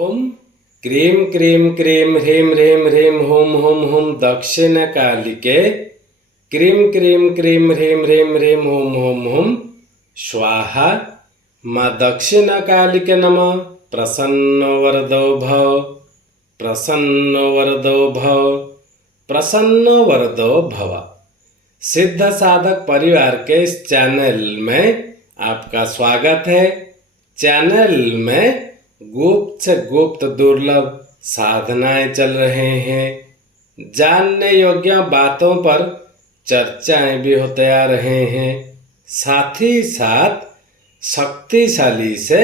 ओम क्रीं क्रीं क्रीं ह्रीं ह्रीं ह्रीं हुं हुं हुं दक्षिणकालिके क्रीं क्रीं क्रीं ह्रीं ह्रीं ह्रीं हुं हुं हुं स्वाहा। माँ दक्षिणकालिके नमः। प्रसन्नो वरदो भव, प्रसन्नो वरदो भव, प्रसन्नो वरदो भव। सिद्ध साधक परिवार के इस चैनल में आपका स्वागत है। चैनल में गुप्त से गुप्त दुर्लभ साधनाएं चल रहे हैं। जानने योग्य बातों पर चर्चाएं भी होते आ रहे हैं। साथ ही साथ शक्तिशाली से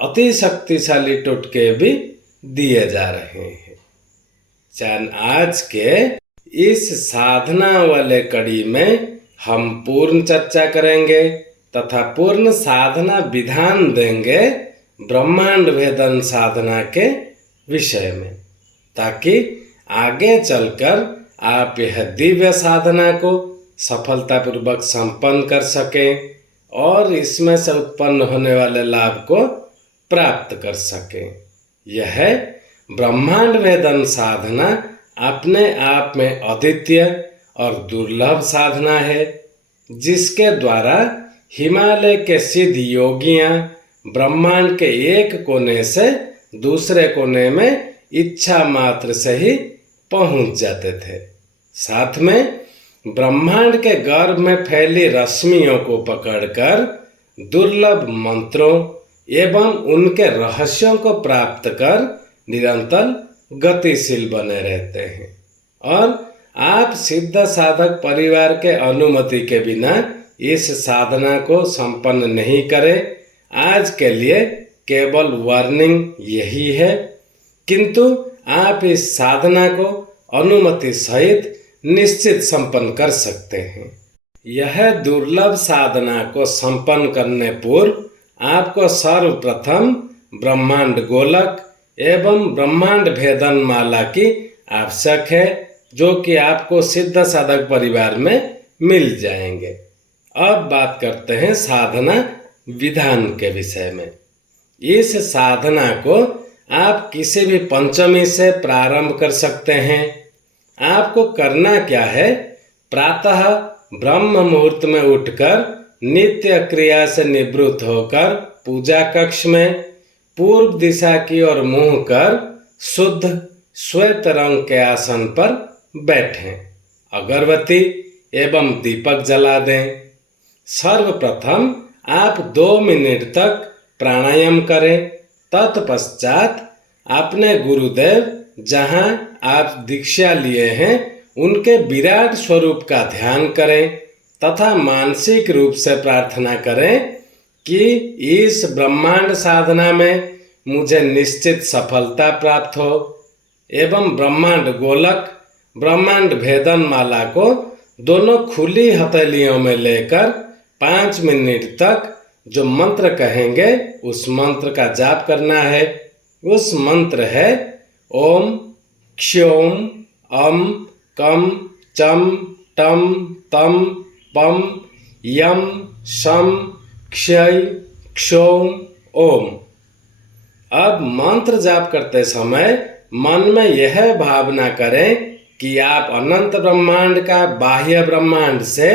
अति शक्तिशाली टोटके भी दिए जा रहे हैं। आज के इस साधना वाले कड़ी में हम पूर्ण चर्चा करेंगे तथा पूर्ण साधना विधान देंगे ब्रह्मांड भेदन साधना के विषय में, ताकि आगे चलकर आप यह दिव्य साधना को सफलतापूर्वक संपन्न कर सकें और इसमें से उत्पन्न होने वाले लाभ को प्राप्त कर सकें। यह ब्रह्मांड भेदन साधना अपने आप में अद्वितीय और दुर्लभ साधना है, जिसके द्वारा हिमालय के सिद्ध योगियां ब्रह्मांड के एक कोने से दूसरे कोने में इच्छा मात्र से ही पहुंच जाते थे। साथ में ब्रह्मांड के गर्भ में फैली रश्मियों को पकड़कर दुर्लभ मंत्रों एवं उनके रहस्यों को प्राप्त कर निरंतर गतिशील बने रहते हैं। और आप सिद्ध साधक परिवार के अनुमति के बिना इस साधना को संपन्न नहीं करें। आज के लिए केवल वार्निंग यही है, किंतु आप इस साधना को अनुमति सहित निश्चित संपन्न कर सकते हैं। यह दुर्लभ साधना को संपन्न करने पूर्व आपको सर्वप्रथम ब्रह्मांड गोलक एवं ब्रह्मांड भेदन माला की आवश्यक है, जो कि आपको सिद्ध साधक परिवार में मिल जाएंगे। अब बात करते हैं साधना विधान के विषय में। इस साधना को आप किसी भी पंचमी से प्रारंभ कर सकते हैं। आपको करना क्या है? प्रातः ब्रह्म मुहूर्त में उठकर नित्य क्रिया से निवृत्त होकर पूजा कक्ष में पूर्व दिशा की ओर मुंह कर शुद्ध श्वेत रंग के आसन पर बैठें। अगरबत्ती एवं दीपक जला दें। सर्वप्रथम आप 2 मिनट तक प्राणायाम करें। तत्पश्चात अपने गुरुदेव जहां आप दीक्षा लिए हैं उनके विराट स्वरूप का ध्यान करें तथा मानसिक रूप से प्रार्थना करें कि इस ब्रह्मांड साधना में मुझे निश्चित सफलता प्राप्त हो एवं ब्रह्मांड गोलक ब्रह्मांड भेदन माला को दोनों खुली हथेलियों में लेकर 5 मिनट तक जो मंत्र कहेंगे उस मंत्र का जाप करना है। उस मंत्र है ओम क्षोम अम कम चम टम तम पम यम शम क्षय क्षोम ओम। अब मंत्र जाप करते समय मन में यह भावना करें कि आप अनंत ब्रह्मांड का बाह्य ब्रह्मांड से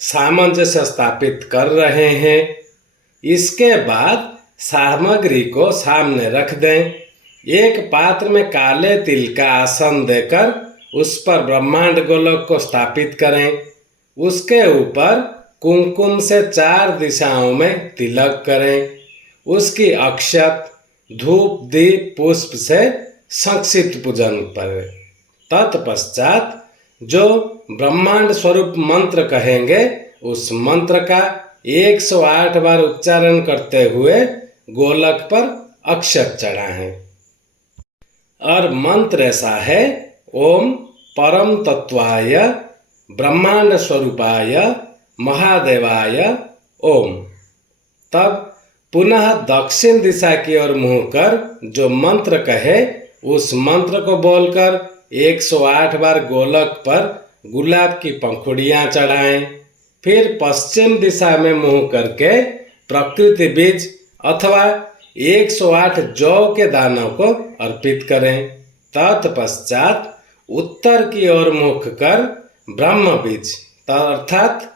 सामंजस्य स्थापित कर रहे हैं। इसके बाद सामग्री को सामने रख दें। एक पात्र में काले तिल का आसन देकर उस पर ब्रह्मांड गोलक को स्थापित करें। उसके ऊपर कुमकुम से 4 दिशाओं में तिलक करें। उसकी अक्षत धूप दीप पुष्प से संक्षिप्त पूजन करें। तत्पश्चात जो ब्रह्मांड स्वरूप मंत्र कहेंगे उस मंत्र का 108 बार उच्चारण करते हुए गोलक पर अक्षत चढ़ाएं। और मंत्र ऐसा है ओम परम तत्वाय ब्रह्मांड स्वरूपाय महादेवाय ओम। तब पुनः दक्षिण दिशा की ओर मुंह कर जो मंत्र कहे उस मंत्र को बोलकर 108 बार गोलक पर गुलाब की पंखुड़ियां चढ़ाएं। फिर पश्चिम दिशा में मुंह करके प्रकृति बीज अथवा 108 जौ के दानों को अर्पित करें। तत्पश्चात उत्तर की ओर मुख कर ब्रह्म बीज अर्थात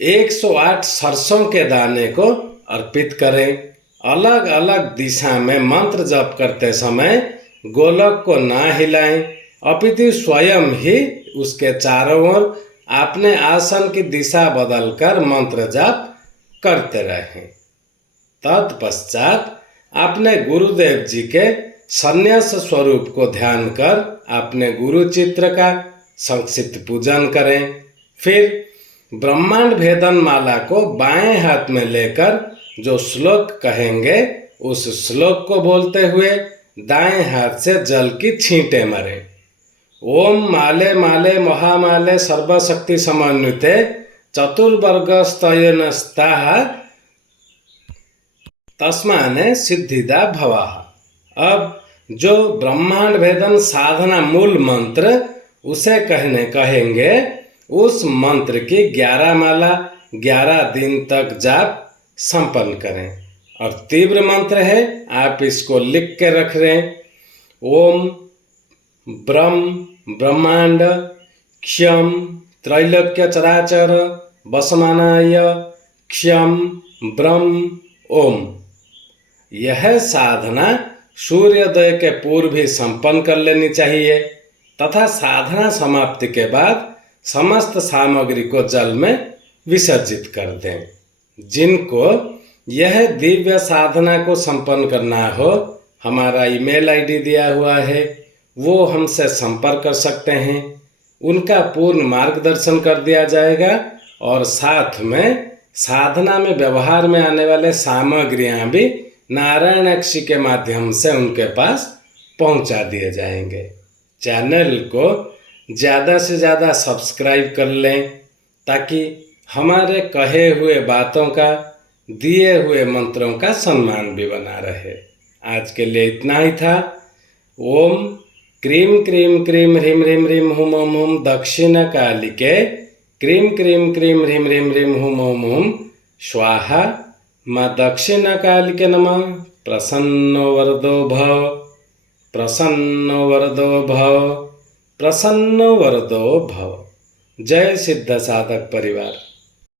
108 सरसों के दाने को अर्पित करें। अलग अलग दिशा में मंत्र जप करते समय गोलक को ना हिलाएं, अपितु स्वयं ही उसके चारों ओर अपने आसन की दिशा बदलकर मंत्र जाप करते रहें। तत्पश्चात अपने गुरुदेव जी के संन्यास स्वरूप को ध्यान कर अपने गुरु चित्र का संक्षिप्त पूजन करें। फिर ब्रह्मांड भेदन माला को बाएं हाथ में लेकर जो श्लोक कहेंगे उस श्लोक को बोलते हुए दाएं हाथ से जल की छींटे मारें। ओम माले माले महामाले सर्वशक्ति समन्विते चतुर्वर्गस्तयनस्ताः तस्माने सिद्धिदा भवाः। अब जो ब्रह्मांड भेदन साधना मूल मंत्र उसे कहेंगे, उस मंत्र की 11 माला 11 दिन तक जाप संपन्न करें। और तीव्र मंत्र है, आप इसको लिख के रख लें। ओम ब्रह्मांड क्षम त्रैलोक्य चराचर वसमानाय क्षम ब्रह्म ओम। यह साधना सूर्योदय के पूर्व ही संपन्न कर लेनी चाहिए तथा साधना समाप्ति के बाद समस्त सामग्री को जल में विसर्जित कर दें। जिनको यह दिव्य साधना को संपन्न करना हो, हमारा ईमेल आईडी दिया हुआ है, वो हमसे संपर्क कर सकते हैं। उनका पूर्ण मार्गदर्शन कर दिया जाएगा और साथ में साधना में व्यवहार में आने वाले सामग्रियां भी नारायण अक्षी के माध्यम से उनके पास पहुंचा दिए जाएंगे। चैनल को ज़्यादा से ज़्यादा सब्सक्राइब कर लें ताकि हमारे कहे हुए बातों का, दिए हुए मंत्रों का सम्मान भी बना रहे। आज के लिए इतना ही था। ओम क्रीम क्रीम क्रीम ह्रीम ह्रीम ह्रीम हुम हुम हुम दक्षिण कालिके क्रीम क्रीम क्रीम ह्रीम ह्रीम ह्रीम हुम हुम हुम स्वाहा। माँ दक्षिण कालिके नमः। प्रसन्नो वरदो भव, प्रसन्नो वरदो भव, प्रसन्नो वरदो भव। जय सिद्ध साधक परिवार।